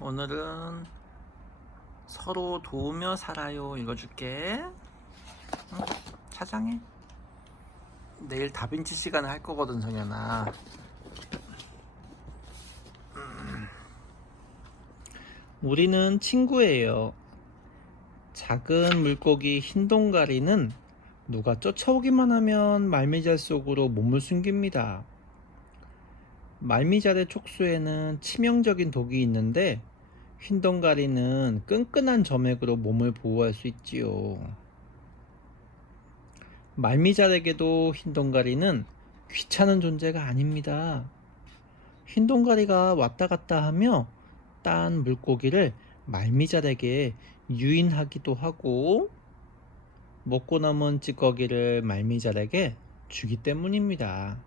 오늘은 서로 도우며 살아요 읽어줄게. 응? 차장해. 내일 다빈치 시간을 할 거거든 성현아. 우리는 친구예요. 작은 물고기 흰동가리는 누가 쫓아오기만 하면 말미잘 속으로 몸을 숨깁니다. 말미잘의 촉수에는 치명적인 독이 있는데 흰동가리는 끈끈한 점액으로 몸을 보호할 수 있지요. 말미잘에게도 흰동가리는 귀찮은 존재가 아닙니다. 흰동가리가 왔다 갔다 하며 딴 물고기를 말미잘에게 유인하기도 하고 먹고 남은 찌꺼기를 말미잘에게 주기 때문입니다.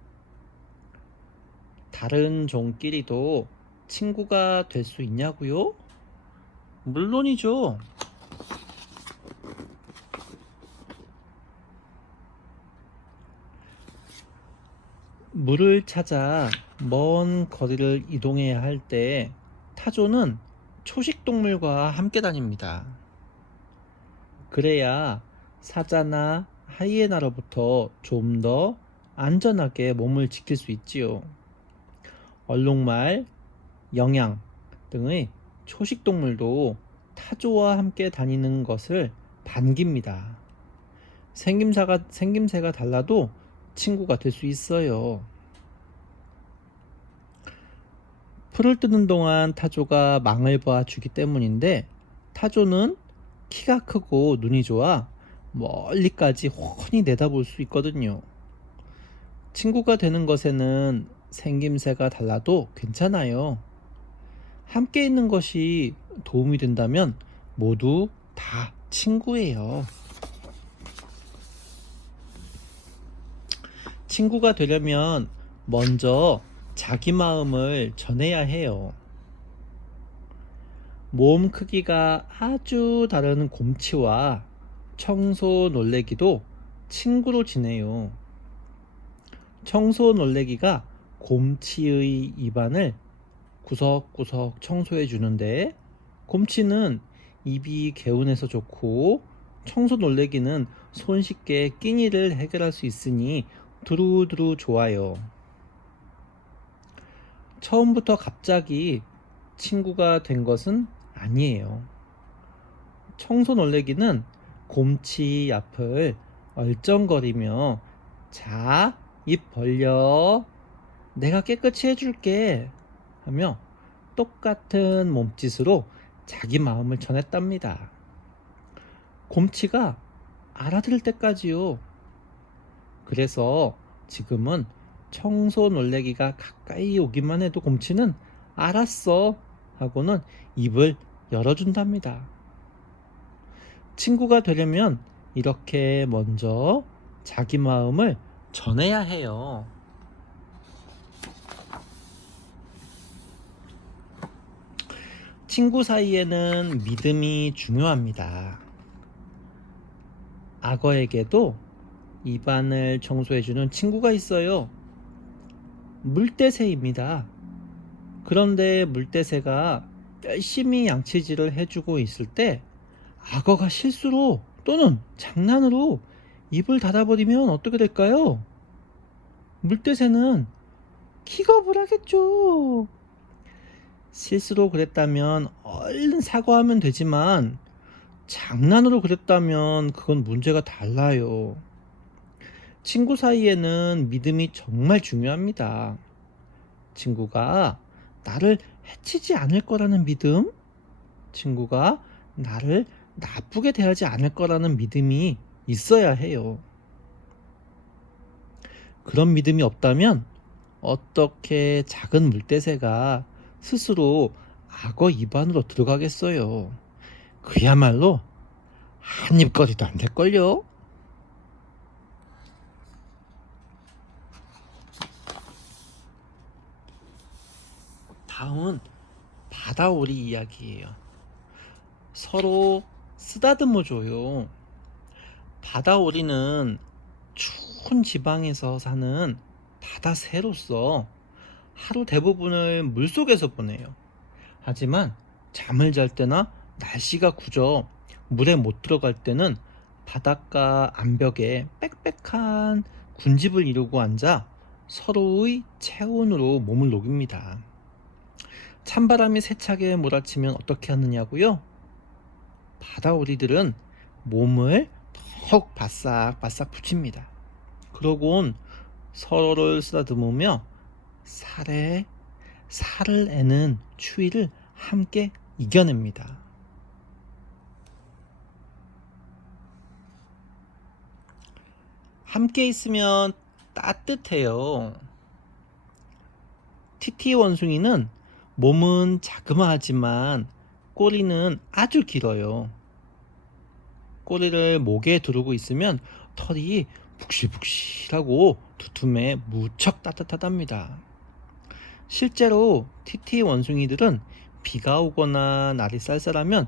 다른 종끼리도 친구가 될 수 있냐고요? 물론이죠. 물을 찾아 먼 거리를 이동해야 할 때 타조는 초식동물과 함께 다닙니다. 그래야 사자나 하이에나로부터 좀 더 안전하게 몸을 지킬 수 있지요. 얼룩말, 영양 등의 초식동물도 타조와 함께 다니는 것을 반깁니다. 생김새가 달라도 친구가 될 수 있어요. 풀을 뜨는 동안 타조가 망을 봐주기 때문인데 타조는 키가 크고 눈이 좋아 멀리까지 훤히 내다볼 수 있거든요. 친구가 되는 것에는 생김새가 달라도 괜찮아요. 함께 있는 것이 도움이 된다면 모두 다 친구예요. 친구가 되려면 먼저 자기 마음을 전해야 해요. 몸 크기가 아주 다른 곰치와 청소 놀래기도 친구로 지내요. 청소 놀래기가 곰치의 입안을 구석구석 청소해 주는데 곰치는 입이 개운해서 좋고 청소 놀래기는 손쉽게 끼니를 해결할 수 있으니 두루두루 좋아요. 처음부터 갑자기 친구가 된 것은 아니에요. 청소 놀래기는 곰치 앞을 얼쩡거리며 자, 입 벌려. 내가 깨끗이 해줄게. 하며 똑같은 몸짓으로 자기 마음을 전했답니다. 곰치가 알아들을 때까지요. 그래서 지금은 청소 놀래기가 가까이 오기만 해도 곰치는 알았어 하고는 입을 열어준답니다. 친구가 되려면 이렇게 먼저 자기 마음을 전해야 해요. 친구 사이에는 믿음이 중요합니다. 악어에게도 입안을 청소해주는 친구가 있어요. 물떼새입니다. 그런데 물떼새가 열심히 양치질을 해주고 있을 때 악어가 실수로 또는 장난으로 입을 닫아버리면 어떻게 될까요? 물떼새는 기겁을 하겠죠. 실수로 그랬다면 얼른 사과하면 되지만 장난으로 그랬다면 그건 문제가 달라요. 친구 사이에는 믿음이 정말 중요합니다. 친구가 나를 해치지 않을 거라는 믿음, 친구가 나를 나쁘게 대하지 않을 거라는 믿음이 있어야 해요. 그런 믿음이 없다면 어떻게 작은 물떼새가 스스로 악어 입안으로 들어가겠어요? 그야말로 한입거리도 안 될걸요? 다음은 바다오리 이야기예요. 서로 쓰다듬어 줘요. 바다오리는 추운 지방에서 사는 바다새로서 하루 대부분을 물속에서 보내요. 하지만 잠을 잘 때나 날씨가 굳어 물에 못 들어갈 때는 바닷가 암벽에 빽빽한 군집을 이루고 앉아 서로의 체온으로 몸을 녹입니다. 찬바람이 세차게 몰아치면 어떻게 하느냐고요? 바다오리들은 몸을 더욱 바싹바싹 붙입니다. 그러곤 서로를 쓰다듬으며 살을 애는 추위를 함께 이겨냅니다. 함께 있으면 따뜻해요. 티티 원숭이는 몸은 자그마하지만 꼬리는 아주 길어요. 꼬리를 목에 두르고 있으면 털이 푹실푹실하고 두툼해 무척 따뜻하답니다. 실제로 티티 원숭이들은 비가 오거나 날이 쌀쌀하면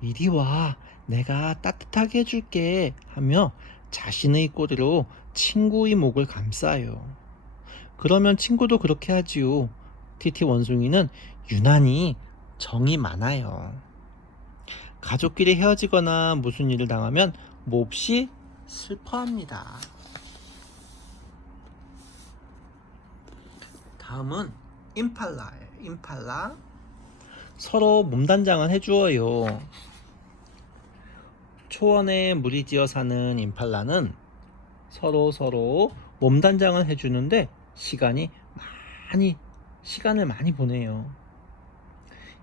이리 와, 내가 따뜻하게 해줄게 하며 자신의 꼬리로 친구의 목을 감싸요. 그러면 친구도 그렇게 하지요. 티티 원숭이는 유난히 정이 많아요. 가족끼리 헤어지거나 무슨 일을 당하면 몹시 슬퍼합니다. 다음은 임팔라예요. 임팔라. 서로 몸단장을 해주어요. 초원에 무리지어 사는 임팔라는 서로 몸단장을 해주는데 시간을 많이 보내요.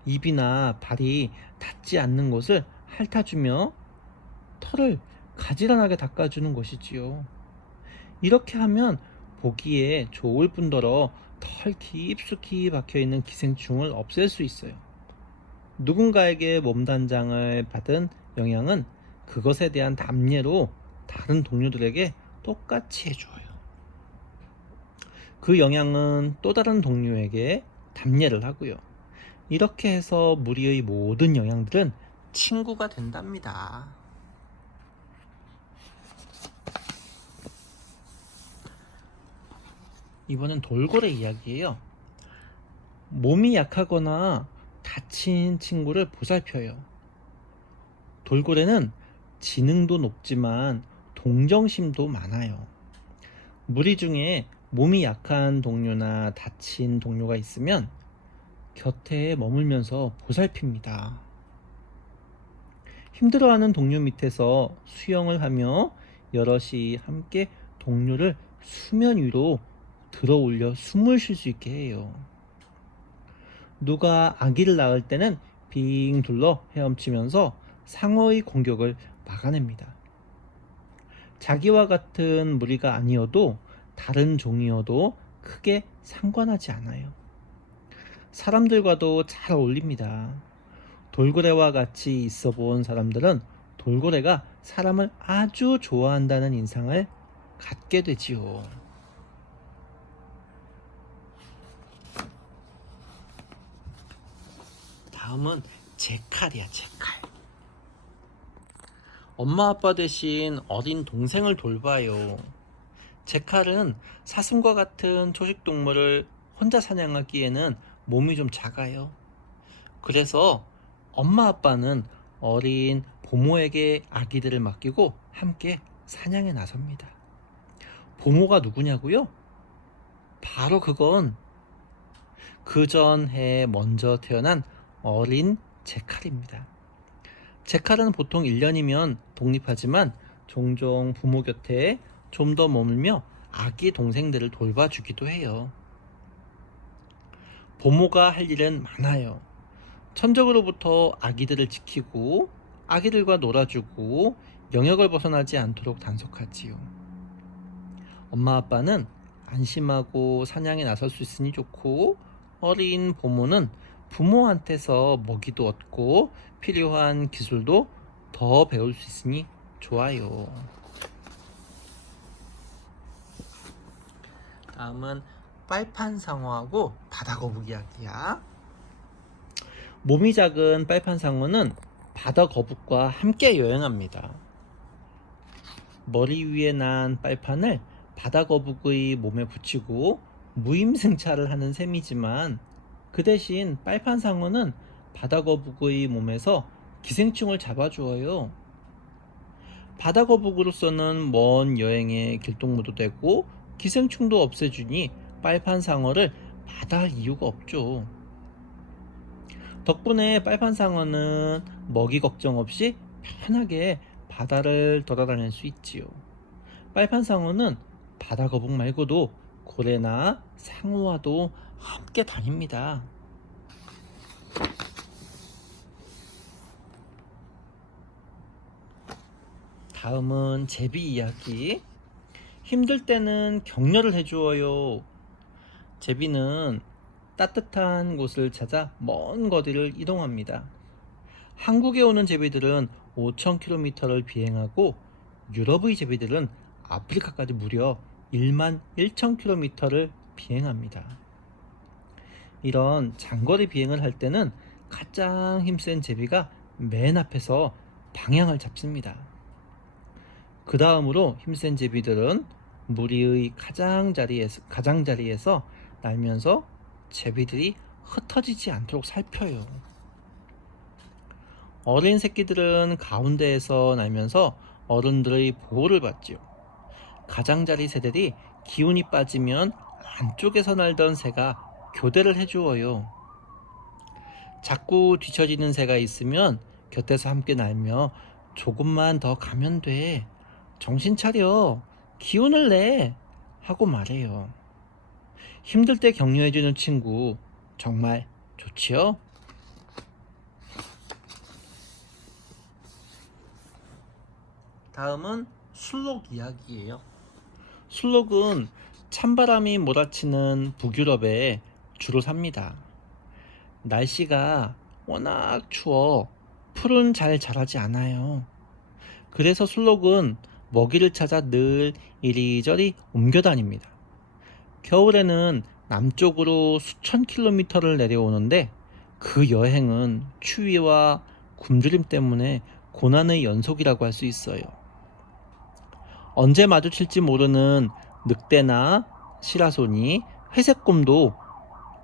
입이나 발이 닿지 않는 곳을 핥아주며 털을 가지런하게 닦아주는 것이지요. 이렇게 하면 보기에 좋을 뿐더러 털 깊숙이 박혀있는 기생충을 없앨 수 있어요. 누군가에게 몸단장을 받은 영양은 그것에 대한 답례로 다른 동료들에게 똑같이 해줘요. 그 영양은 또 다른 동료에게 답례를 하고요. 이렇게 해서 무리의 모든 영양들은 친구가 된답니다. 이번엔 돌고래 이야기예요. 몸이 약하거나 다친 친구를 보살펴요. 돌고래는 지능도 높지만 동정심도 많아요. 무리 중에 몸이 약한 동료나 다친 동료가 있으면 곁에 머물면서 보살핍니다. 힘들어하는 동료 밑에서 수영을 하며 여럿이 함께 동료를 수면 위로 들어 올려 숨을 쉴 수 있게 해요. 누가 아기를 낳을 때는 빙 둘러 헤엄치면서 상어의 공격을 막아냅니다. 자기와 같은 무리가 아니어도 다른 종이어도 크게 상관하지 않아요. 사람들과도 잘 어울립니다. 돌고래와 같이 있어 본 사람들은 돌고래가 사람을 아주 좋아한다는 인상을 갖게 되지요. 다음은 제칼이야, 제칼. 엄마 아빠 대신 어린 동생을 돌봐요. 제칼은 사슴과 같은 초식 동물을 혼자 사냥하기에는 몸이 좀 작아요. 그래서 엄마 아빠는 어린 보모에게 아기들을 맡기고 함께 사냥에 나섭니다. 보모가 누구냐고요? 바로 그건 그 전해 먼저 태어난 어린 제칼입니다. 제칼은 보통 1년이면 독립하지만 종종 부모 곁에 좀 더 머물며 아기 동생들을 돌봐주기도 해요. 보모가 할 일은 많아요. 천적으로부터 아기들을 지키고 아기들과 놀아주고 영역을 벗어나지 않도록 단속하지요. 엄마 아빠는 안심하고 사냥에 나설 수 있으니 좋고, 어린 보모는 부모한테서 먹이도 얻고 필요한 기술도 더 배울 수 있으니 좋아요. 다음은 빨판상어하고 바다거북이 이야기야. 몸이 작은 빨판상어는 바다거북과 함께 여행합니다. 머리 위에 난 빨판을 바다거북의 몸에 붙이고 무임승차를 하는 셈이지만 그 대신 빨판상어는 바다거북의 몸에서 기생충을 잡아주어요. 바다거북으로서는 먼 여행의 길동무도 되고 기생충도 없애주니 빨판상어를 마다할 이유가 없죠. 덕분에 빨판상어는 먹이 걱정 없이 편하게 바다를 돌아다닐 수 있지요. 빨판상어는 바다거북 말고도 고래나 상어와도 함께 다닙니다. 다음은 제비 이야기. 힘들 때는 격려를 해주어요. 제비는 따뜻한 곳을 찾아 먼 거리를 이동합니다. 한국에 오는 제비들은 5,000km를 비행하고 유럽의 제비들은 아프리카까지 무려 11,000km를 비행합니다. 이런 장거리 비행을 할 때는 가장 힘센 제비가 맨 앞에서 방향을 잡습니다. 그 다음으로 힘센 제비들은 무리의 가장자리에서 날면서 제비들이 흩어지지 않도록 살펴요. 어린 새끼들은 가운데에서 날면서 어른들의 보호를 받지요. 가장자리 새들이 기운이 빠지면 안쪽에서 날던 새가 교대를 해주어요. 자꾸 뒤처지는 새가 있으면 곁에서 함께 날며 조금만 더 가면 돼. 정신 차려. 기운을 내. 하고 말해요. 힘들 때 격려해주는 친구 정말 좋지요? 다음은 술록 이야기예요. 술록은 찬바람이 몰아치는 북유럽에 주로 삽니다. 날씨가 워낙 추워 풀은 잘 자라지 않아요. 그래서 술록은 먹이를 찾아 늘 이리저리 옮겨 다닙니다. 겨울에는 남쪽으로 수천 킬로미터를 내려오는데 그 여행은 추위와 굶주림 때문에 고난의 연속이라고 할 수 있어요. 언제 마주칠지 모르는 늑대나 시라소니, 회색곰도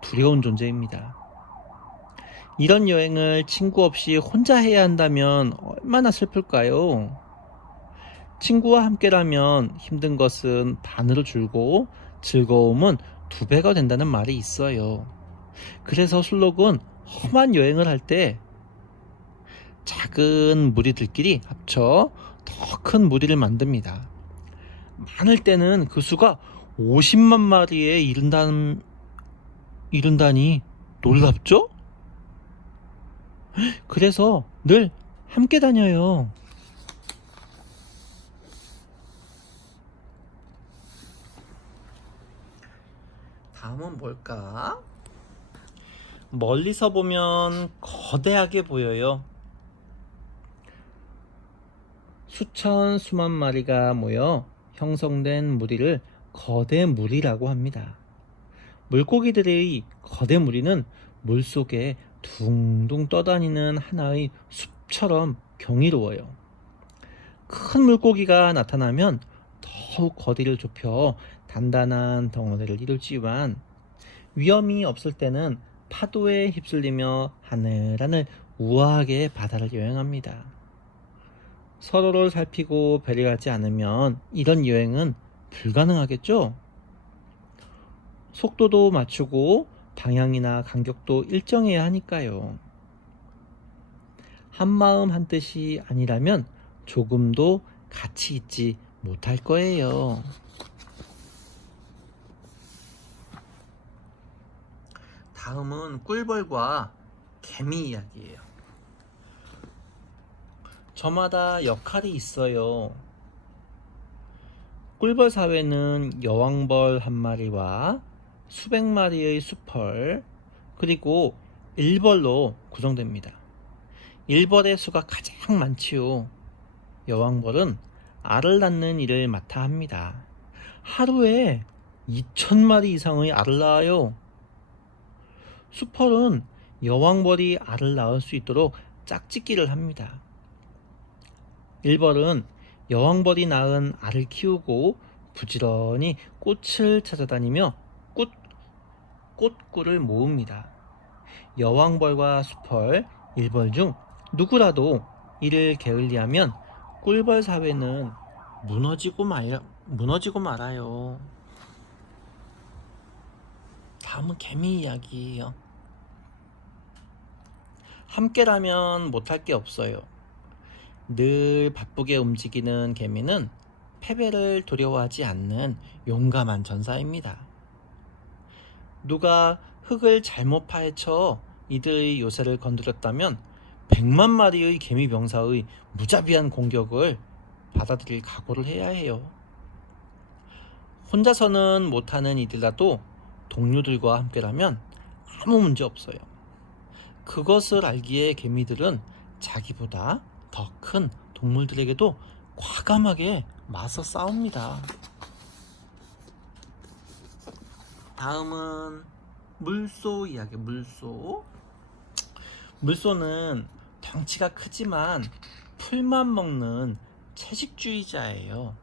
두려운 존재입니다. 이런 여행을 친구 없이 혼자 해야 한다면 얼마나 슬플까요? 친구와 함께라면 힘든 것은 반으로 줄고 즐거움은 2배가 된다는 말이 있어요. 그래서 술록은 험한 여행을 할 때 작은 무리들끼리 합쳐 더 큰 무리를 만듭니다. 많을 때는 그 수가 50만 마리에 이른다니 놀랍죠? 그래서 늘 함께 다녀요. 다음은 뭘까? 멀리서 보면 거대하게 보여요. 수만 마리가 모여 형성된 무리를 거대 무리라고 합니다. 물고기들의 거대 무리는 물속에 둥둥 떠다니는 하나의 숲처럼 경이로워요. 큰 물고기가 나타나면 더욱 거리를 좁혀 단단한 덩어리를 이루지만 위험이 없을 때는 파도에 휩쓸리며 하늘하늘 우아하게 바다를 여행합니다. 서로를 살피고 배려하지 않으면 이런 여행은 불가능하겠죠? 속도도 맞추고 방향이나 간격도 일정해야 하니까요. 한마음 한뜻이 아니라면 조금도 같이 있지 못할 거예요. 다음은 꿀벌과 개미 이야기예요. 저마다 역할이 있어요. 꿀벌 사회는 여왕벌 한 마리와 수백 마리의 수펄 그리고 일벌로 구성됩니다. 일벌의 수가 가장 많지요. 여왕벌은 알을 낳는 일을 맡아 합니다. 하루에 2,000마리 이상의 알을 낳아요. 수펄은 여왕벌이 알을 낳을 수 있도록 짝짓기를 합니다. 일벌은 여왕벌이 낳은 알을 키우고 부지런히 꽃을 찾아다니며 꽃꿀을 모읍니다. 여왕벌과 수펄, 일벌 중 누구라도 이를 게을리하면 꿀벌 사회는 무너지고 말아요. 다음은 개미 이야기예요. 함께라면 못할 게 없어요. 늘 바쁘게 움직이는 개미는 패배를 두려워하지 않는 용감한 전사입니다. 누가 흙을 잘못 파헤쳐 이들의 요새를 건드렸다면 100만 마리의 개미 병사의 무자비한 공격을 받아들일 각오를 해야 해요. 혼자서는 못하는 이들라도 동료들과 함께라면 아무 문제 없어요. 그것을 알기에 개미들은 자기보다 더 큰 동물들에게도 과감하게 맞서 싸웁니다. 다음은 물소 이야기. 물소는 덩치가 크지만 풀만 먹는 채식주의자예요.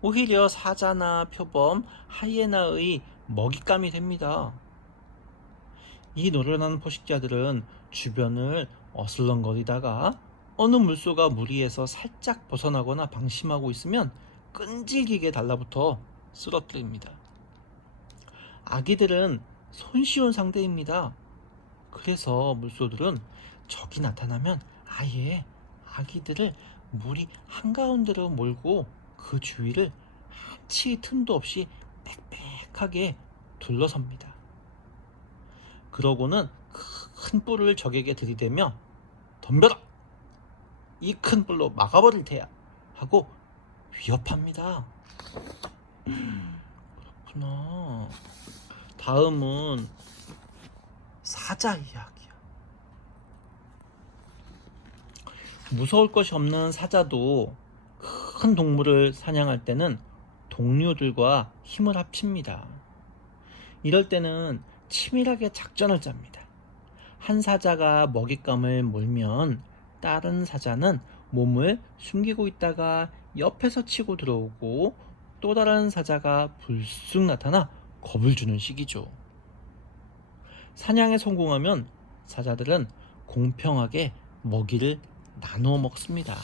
오히려 사자나 표범, 하이에나의 먹잇감이 됩니다. 이 노련한 포식자들은 주변을 어슬렁거리다가 어느 물소가 무리에서 살짝 벗어나거나 방심하고 있으면 끈질기게 달라붙어 쓰러뜨립니다. 아기들은 손쉬운 상대입니다. 그래서 물소들은 적이 나타나면 아예 아기들을 무리 한가운데로 몰고 그 주위를 한치 틈도 없이 빽빽하게 둘러섭니다. 그러고는 큰 뿔을 적에게 들이대며 덤벼라! 이 큰 뿔로 막아버릴 테야! 하고 위협합니다. 그렇구나. 다음은 사자 이야기야. 무서울 것이 없는 사자도 큰 동물을 사냥할 때는 동료들과 힘을 합칩니다. 이럴 때는 치밀하게 작전을 짭니다. 한 사자가 먹잇감을 몰면 다른 사자는 몸을 숨기고 있다가 옆에서 치고 들어오고 또 다른 사자가 불쑥 나타나 겁을 주는 식이죠. 사냥에 성공하면 사자들은 공평하게 먹이를 나누어 먹습니다.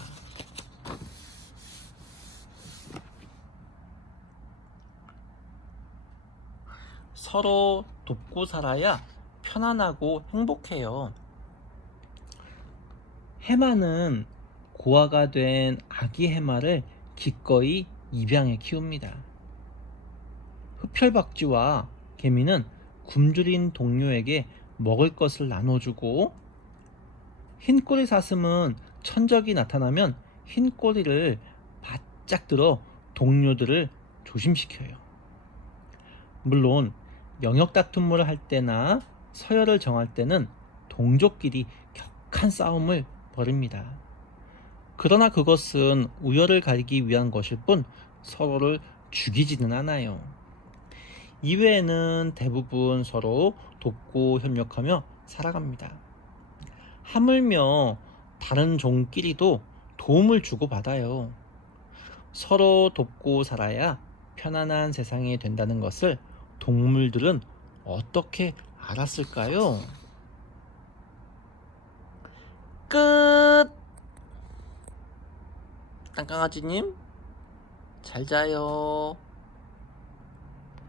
서로 돕고 살아야 편안하고 행복해요. 해마는 고아가 된 아기 해마를 기꺼이 입양해 키웁니다. 흡혈박쥐와 개미는 굶주린 동료에게 먹을 것을 나눠주고, 흰꼬리 사슴은 천적이 나타나면 흰꼬리를 바짝 들어 동료들을 조심시켜요. 물론 영역 다툼을 할 때나 서열을 정할 때는 동족끼리 격한 싸움을 벌입니다. 그러나 그것은 우열을 가리기 위한 것일 뿐 서로를 죽이지는 않아요. 이외에는 대부분 서로 돕고 협력하며 살아갑니다. 하물며 다른 종끼리도 도움을 주고받아요. 서로 돕고 살아야 편안한 세상이 된다는 것을 동물들은 어떻게 알았을까요? 끝! 땅강아지님, 잘 자요.